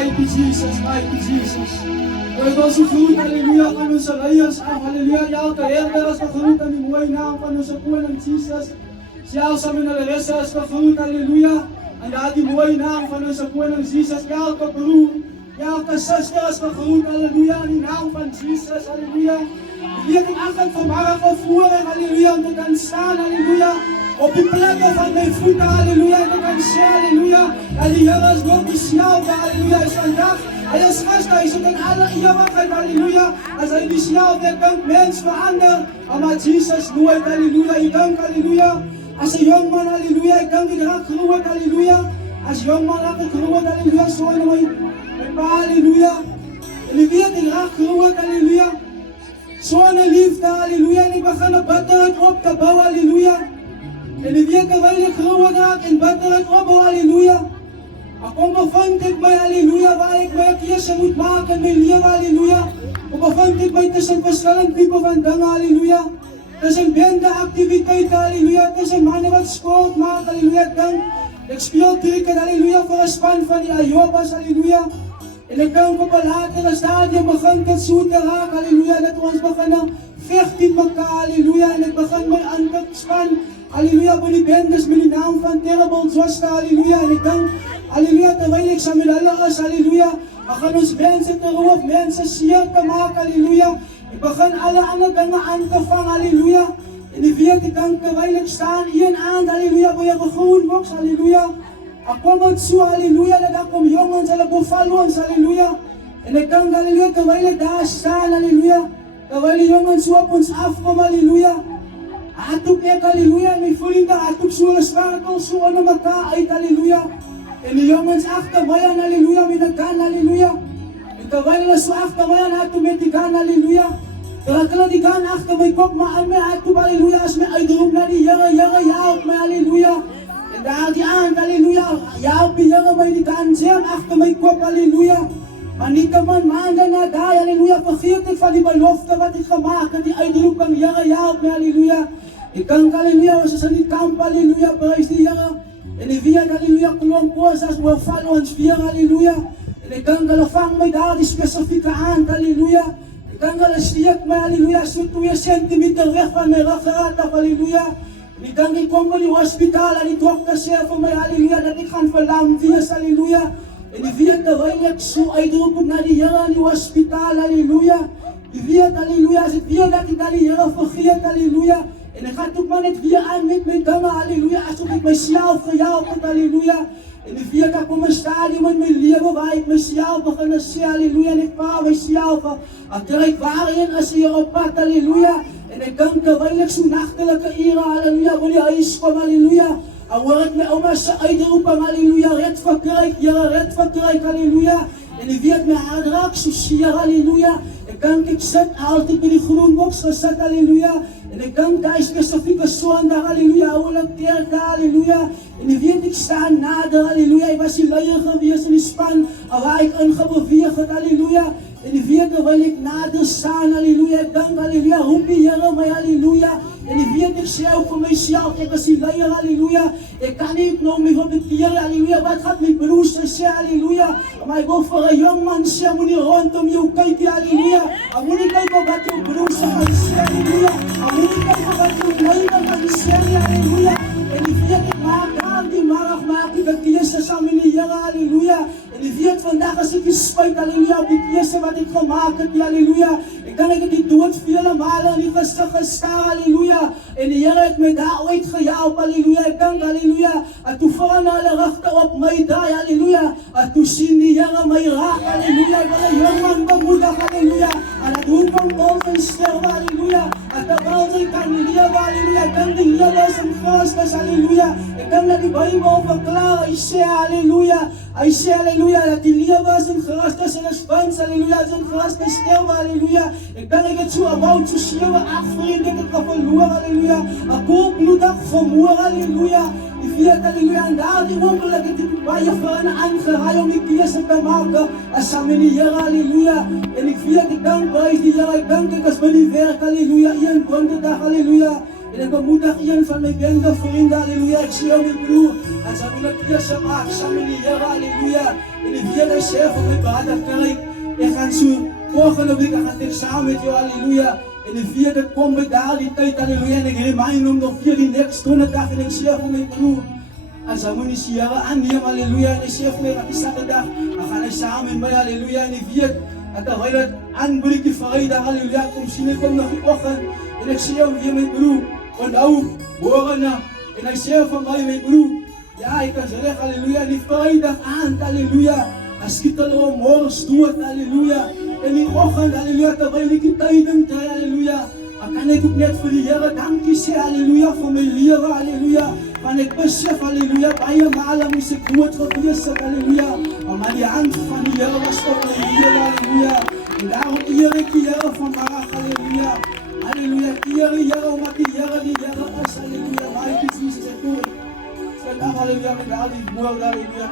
mighty Jesus, mighty Jesus. Heer, ons groet, halleluja, van onze leiers af, halleluja, elke herder is gegroet in die mooie naam van onze koning Jesus. Zelfs aan mijn rest is gegroet, halleluja, en dat die mooie naam van onze koning Jesus, elke broer, elke zuster is gegroet, halleluja, in die naam van Jesus, halleluja. Ik weet het eigenlijk vanmorgen gevoeren, halleluja, om te kan staan, halleluja, op die plekken van mijn voeten, halleluja, en te kan zeggen, halleluja, dat die Heer is nog diezelfde, halleluja, is vandaag. Hij is vast, hij zit in alle eeuwigheid, halleluja. Als hij diezelfde denkt, mens verandert, maar Jesus nooit, halleluja. Ik dank, halleluja. Als een jongman, halleluja, ik dank ik raak groot, halleluja. Als jongman raak ik groot, halleluja, zo in mijn pa, halleluja. En ik weet, ik raak groot, halleluja. Zo'n liefde, halleluja. En ik begin een batterij op te bouwen, halleluja. En ik weet, terwijl ik groot raak en batterij opbouwen, halleluja. Ako bevind ik mij, halleluja, waar ik mijn keuze moet maken in mijn leven, halleluja. Ako bevind ik mij tussen verschillende typen van dingen, halleluja. Tussen bendeactiviteiten, halleluja. Tussen mannen wat sport maken, halleluja. Ik speel cricket, halleluja, voor een span van die Ayobas, halleluja. En ik denk op een latere stadium begint het zo te raken, halleluja. Dat we ons beginnen vechten met elkaar, halleluja. En ik begin mij aan te span, halleluja, voor die bendes met die naam van Terrible Zosta, halleluja. En ik denk, halleluja, terwijl ik samen met Allah is, halleluja. We gaan ons mensen te roof, mensen zeer te maken, halleluja. Ik begin alle andere dingen aan te vangen, halleluja. En ik weet, ik kan terwijl ik staan, één aan, halleluja, waar je gegroen wordt, halleluja. Ik kom het zo, halleluja, dat ik kom jongens, en ik beval ons, halleluja. En ik kan, halleluja, terwijl ik daar staan, halleluja. Terwijl die jongens zo op ons afkomen, halleluja. Hatoep ik, halleluja, en mijn vrienden, hatoep zo een sparkel, zo onder elkaar uit, halleluja. En de jongens achter mij aan, halleluja, met de kan, halleluja. En terwijl ze achter mij aan hadden met die kan, halleluja. Terwijl die kan achter mijn kop, maar aan mij hadden, halleluja. Als mij uitroep naar die Heere, Heere, ja op mij, halleluja. En daar die aan, halleluja. Ja op die Heere, maar die kan zeer achter mijn kop, halleluja. Maar niet te maanden na daar, halleluja. Vergeet ik van die belofte wat ik gemaakt heb. Die uitroep van Heere, ja op mij, halleluja. Ik kan, halleluja, als ze in die kamp, halleluja, prijs die Heere. En ik weet, halleluja, klomp oorzaak, we vallen ons vier, halleluja. En ik kan wel vang mij daar die specifieke aan, halleluja. Ik kan wel steek mij, halleluja, zo 2 centimeter weg van mijn ruggengraat af, halleluja. En ik kan, ik kom bij die hospitaal en die dokter zei voor mij, halleluja, dat ik ga verlamd wees, halleluja. En ik weet, terwijl ik zo uitroep naar die Heere in die hospitaal, halleluja. Ik weet, halleluja, als ik weet dat ik naar die Heere vergeet, halleluja. En ik ga het ook maar net weer aan met mijn dingen, halleluja, alsof ik mezelf gehelp heb, halleluja. En ik weet dat ik op een stadium in mijn leven waar ik mezelf begin te zeggen, halleluja, en ik vraag mezelf, ik krijg waarin als hier op pad, halleluja. En ik kan terwijl ik zo'n nachtelijke ere, halleluja, voor die huis kom, halleluja. En hoor ik mijn oma ze uitroepen, halleluja, red verkrijg, Heere, red verkrijg, halleluja. En ik weet mijn hart raakt zo zeer, halleluja. Ik zit altijd bij die groenbox gezet, halleluja. En ik kan daar specifieke zondag, halleluja, oorlijk kerk, halleluja. En ik weet, ik sta nader, halleluja. Ik was die leier geweest in die span, waar ik ingebeweeg had, halleluja. En ik weet, terwijl ik nader sta, halleluja. Ik dank, halleluja, roep die Heere mij, halleluja. En ik weet, ik zeg ook voor mezelf, ik was die leier, halleluja. Ik kan niet nou meer op de keren, halleluja. Wat gaat mijn broers zeggen, halleluja. Maar ik wil voor een jongman zeggen, moet je rondom jou kijken, halleluja. En moet je kijken wat jouw broers gaan zeggen, halleluja. En moet je kijken wat jouw leider gaan zeggen, halleluja. En ik weet, ik maak daar die morgen, maak ik een keuze samen met die Heere, halleluja. En ik weet, vandaag als ik spijt, halleluja, op die keuze wat ik gemaakt heb, halleluja. Ik denk dat ik die dood vele malen in die gezicht gestaan, halleluja. En die Heere heeft mij daar ooit gehelp, halleluja. Ik dank, halleluja. En toen vallen alle rechten op mij daar, halleluja. En toen zien die Heere mij raak, halleluja. Ik wil een jongman bemoedigen, halleluja. En dat doen van ons en sterven, halleluja. En terwijl ik kan leven, halleluja. Ik dank die Heere is in Christus, halleluja. Ik dank dat die Bijbel verklaart, hij zei, halleluja. Hij zei, halleluja, dat die leven is in Christus en is vans, halleluja. Is in Christus sterven, halleluja. Ik denk dat ik het zo about zo 7, 8 vrienden ik heb verloren, halleluja. Ik hoop nu dat ik vermoor, halleluja. Ik weet, halleluja, en daar die ongeluk heb ik bij je vrienden aangeraaid om die keuze te maken. En samen met die Heere, halleluja. En ik weet, ik dank prijs die Heere, ik dank ik als bij die werk, halleluja. 21 dag, halleluja. En ik bemoedig een van mijn bende vrienden, halleluja. Ik zie jou, mijn broer. En sa moet ek eers maak saam met die Here, halleluja. En die Here sê vir my vader, kyk, ek gaan so volgende week ek gaan saam met jou, halleluja. En die Here dit kom by daardie tyd, halleluja. En ek remind hom nog vir die next donderdag en ek sê vir my broer, as hy moet die Here aanneem, halleluja. En hy sê vir my dat die Saterdag, dan gaan hy saam met my, halleluja. En ek weet dat terwyl dit aanbreek die Vrydag, halleluja, kom sien ek hom nog die oggend. En ek sê hom weer, my broer, onthou, môre. En hy sê vir my broer, ja, ek is reg, halleluja, die Vrydag aand, halleluja, as skiet hulle om mors dood, halleluja, en die oggend, halleluja, terwyl ek die tyding kry, halleluja, dan kan ek ook net vir die Here dankie sê, halleluja, vir my lewe, halleluja, want ek besef, halleluja, baie male moes ek dood gewees het, halleluja, maar die hand van die Here was op my lewe, halleluja, en daarom eer ek die Here vanmiddag, halleluja, halleluja, eer die Here, omdat die Here is, halleluja, maar ek is Jesus, ek doe het. Halleluja, met al die woorden, halleluja.